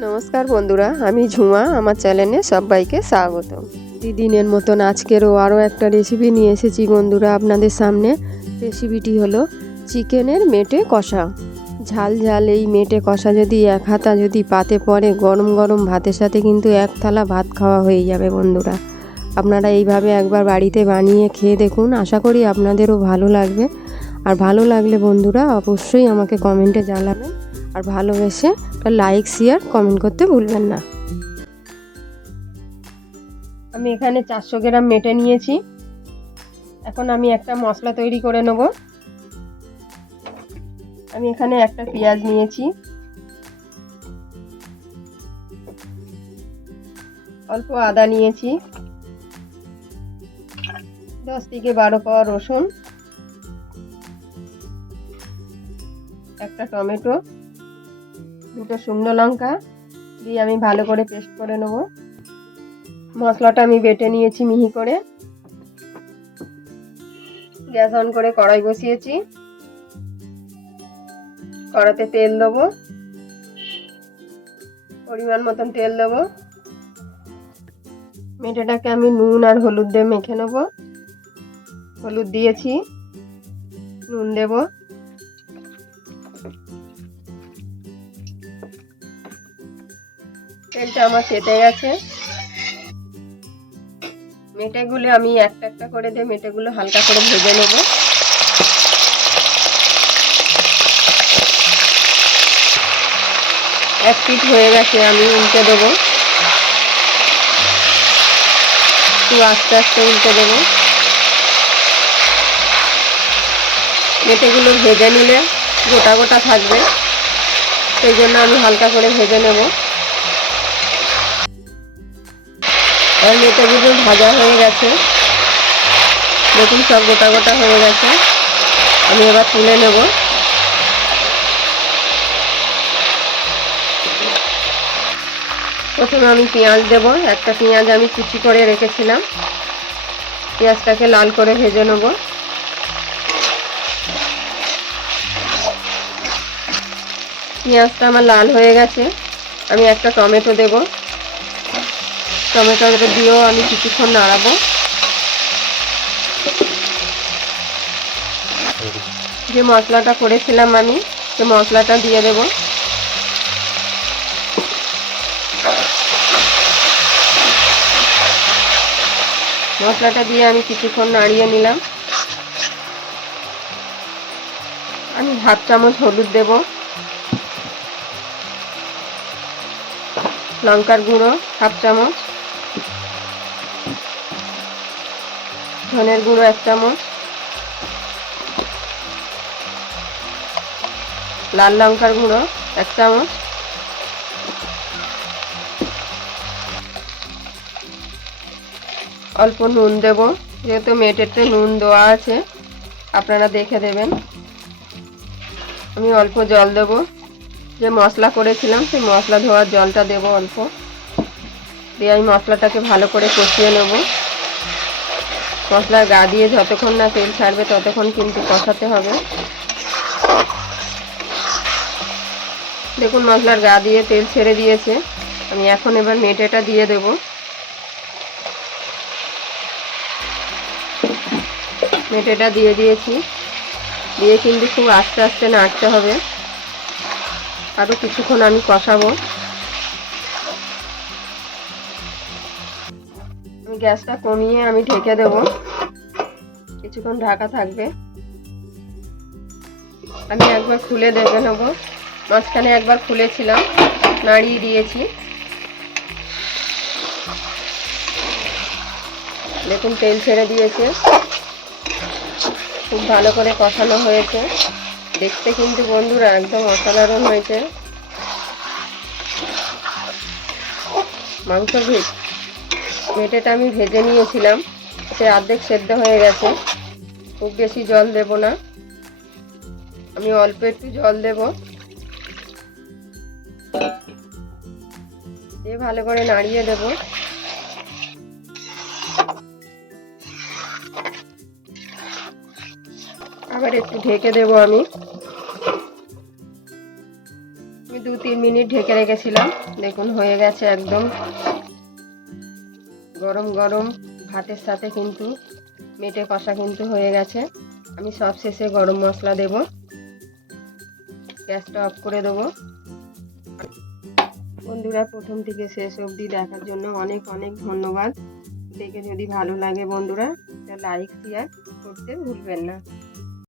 নমস্কার বন্ধুরা, আমি ঝুমা, আমার চ্যানেলে সবাইকে স্বাগত। দিনের মতন আজকেরও আরও একটা রেসিপি নিয়ে এসেছি বন্ধুরা আপনাদের সামনে। রেসিপিটি হলো চিকেনের মেটে কষা। ঝাল ঝাল এই মেটে কষা যদি এক হাতা যদি পাতে পড়ে, গরম গরম ভাতের সাথে কিন্তু এক থালা ভাত খাওয়া হয়ে যাবে বন্ধুরা। আপনারা এইভাবে একবার বাড়িতে বানিয়ে খেয়ে দেখুন, আশা করি আপনাদেরও ভালো লাগবে। আর ভালো লাগলে বন্ধুরা অবশ্যই আমাকে কমেন্টে জানাবেন। আর ভালোবেসে লাইক শেয়ার কমেন্ট করতে ভুলবেন না। আমি এখানে চারশো গ্রাম মেটে নিয়েছি। এখন আমি একটা মশলা তৈরি করে নেব। আমি এখানে একটা পেঁয়াজ নিয়েছি। অল্প আদা নিয়েছি। দশ থেকে বারো পাওয়া রসুন। একটা টমেটো। দুটো শুকনো লঙ্কা দিয়ে আমি ভালো করে পেস্ট করে নেব। মশলাটা আমি বেটে নিয়েছি মিহি করে। গ্যাস অন করে কড়াই বসিয়েছি। কড়াতে তেল দেবো। পরিমাণ মতন তেল দেবো। মেটেটাকে আমি নুন আর হলুদ দিয়ে মেখে নেব। হলুদ দিয়েছি। নুন দেবো। তেলটা আমার চেতে গেছে। মেটেগুলো আমি একটা একটা করে দিয়ে মেটেগুলো হালকা করে ভেজে নেব। এক পিট হয়ে গেছে, আমি উল্টে দেবো। একটু আস্তে আস্তে উল্টে দেবো। মেটেগুলো ভেজে নিলে গোটা গোটা থাকবে, সেই জন্য আমি হালকা করে ভেজে নেব। আর মেটেগুলো ভাজা হয়ে গেছে। দেখুন সব গোটা গোটা হয়ে গেছে। আমি এবার তুলে নেব। প্রথমে আমি পেঁয়াজ দেব। একটা পেঁয়াজ আমি কুচি করে রেখেছিলাম। পেঁয়াজটাকে লাল করে ভেজে নেব। পেঁয়াজটা আমার লাল হয়ে গেছে। আমি একটা টমেটো দেবো। টমেটোটা দিয়েও আমি কিছুক্ষণ নাড়াবো। যে মশলাটা করেছিলাম আমি, সে মশলাটা দিয়ে দেব। মশলাটা দিয়ে আমি কিছুক্ষণ নাড়িয়ে নিলাম। আমি হাফ চামচ হলুদ দেব। লঙ্কার গুঁড়ো হাফ চামচ। ধনের গুঁড়ো এক চামচ, লাল লঙ্কার গুঁড়ো এক চামচ, অল্প নুন দেব। যেহেতু মেটেতে নুন দেওয়া আছে, আপনারা দেখে দেবেন। আমি অল্প জল দেব। যে মশলা করেছিলাম, সেই মশলা ধোয়ার জলটা দেব অল্প। দিয়ে আমি মশলাটাকে ভালো করে কষিয়ে নেব। মশলার গা দিয়ে যতক্ষণ না তেল ছাড়বে ততক্ষণ কিন্তু কষাতে হবে। দেখুন মশলার গা দিয়ে তেল ছেড়ে দিয়েছে। আমি এখন এবার মেটেটা দিয়ে দেব। মেটেটা দিয়ে দিয়েছি। দিয়ে কিন্তু খুব আস্তে আস্তে নাড়তে হবে। আরও কিছুক্ষণ আমি কষাবো। গ্যাসটা কমিয়ে আমি ঢেকে দেব। কিছুক্ষণ ঢাকা থাকবে। আমি একবার খুলে দেখে নেব। মাঝখানে একবার খুলেছিলাম, নাড়িয়ে দিয়েছি। দেখুন, তেল ছেড়ে দিয়েছে। খুব ভালো করে কষানো হয়েছে। দেখতে কিন্তু বন্ধুরা একদম অসাধারণ হয়েছে। মাংস ভেজ মেটেটা আমি ভেজে নিয়েছিলাম। সে অর্ধেক সেদ্ধ হয়ে গেছে। খুব বেশি জল দেব না। আমি অল্প একটু জল দেব। দিয়ে ভালো করে নাড়িয়ে দেব। আবার একটু ঢেকে দেব আমি। আমি দু তিন মিনিট মিনিট ঢেকে রেখেছিলাম। দেখুন, হয়ে গেছে একদম। গরম গরম ভাতের সাথে কিন্তু মেটে কষা কিন্তু হয়ে গেছে। আমি সব শেষে গরম মশলা দেব। গ্যাসটা অফ করে দেবো। বন্ধুরা, প্রথম থেকে শেষ অবধি দেখার জন্য অনেক অনেক ধন্যবাদ। দেখে যদি ভালো লাগে বন্ধুরা লাইক শেয়ার করতে ভুলবেন না।